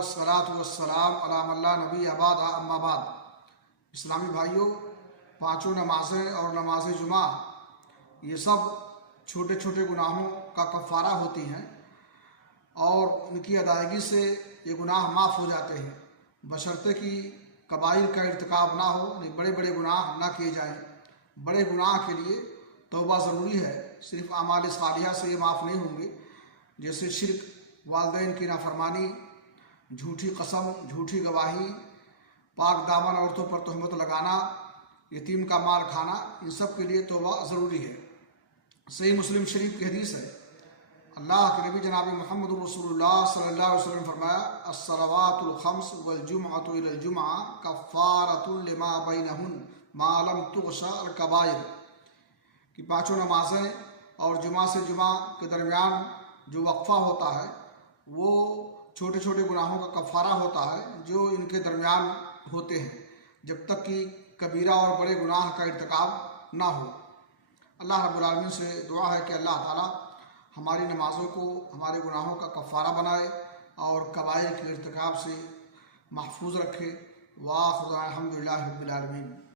वस्सलातु वस्सलाम अला मल्ला नबी अबाद अम्माबाद। इस्लामी भाइयों, पांचों नमाजें और नमाज जुमा ये सब छोटे छोटे गुनाहों का कफ़ारा होती हैं और इनकी अदायगी से ये गुनाह माफ़ हो जाते हैं, बशर्ते कि कबाइर का इर्तिकाब ना हो, यानी बड़े बड़े गुनाह ना किए जाएं। बड़े गुनाह के लिए तौबा ज़रूरी है, सिर्फ आमाल सालिहा से ये माफ़ नहीं होंगे, जैसे शिर्क, वालिदैन की नाफरमानी, झूठी कसम, झूठी गवाही, पाक दामन औरतों पर तहमत लगाना, यतीम का माल खाना, इन सब के लिए तौबा ज़रूरी है। सही मुस्लिम शरीफ की हदीस है, अल्लाह के नबी जनाब मोहम्मद रसूलुल्लाह सल्लल्लाहु अलैहि वसल्लम फरमाया, अस्सलावातुल खम्स वल जुमअतु इलल जुमअ कफ़ारतुन लिमा बैनहुन मा लम तुग़शा अल कबाइर, कि पांचों नमाजें और जुमा से जुमा के दरमियान जो वक्फ़ा होता है वो छोटे छोटे गुनाहों का कफ़ारा होता है जो इनके दरमियान होते हैं, जब तक कि कबीरा और बड़े गुनाह का इर्तिकाब ना हो। अल्लाह रब्बुल आलमीन से दुआ है कि अल्लाह ताला हमारी नमाज़ों को हमारे गुनाहों का कफ़ारा बनाए और कबाइर के इर्तिकाब से महफूज रखे। वाखिर अल्हम्दुलिल्लाहि रब्बिल आलमीन।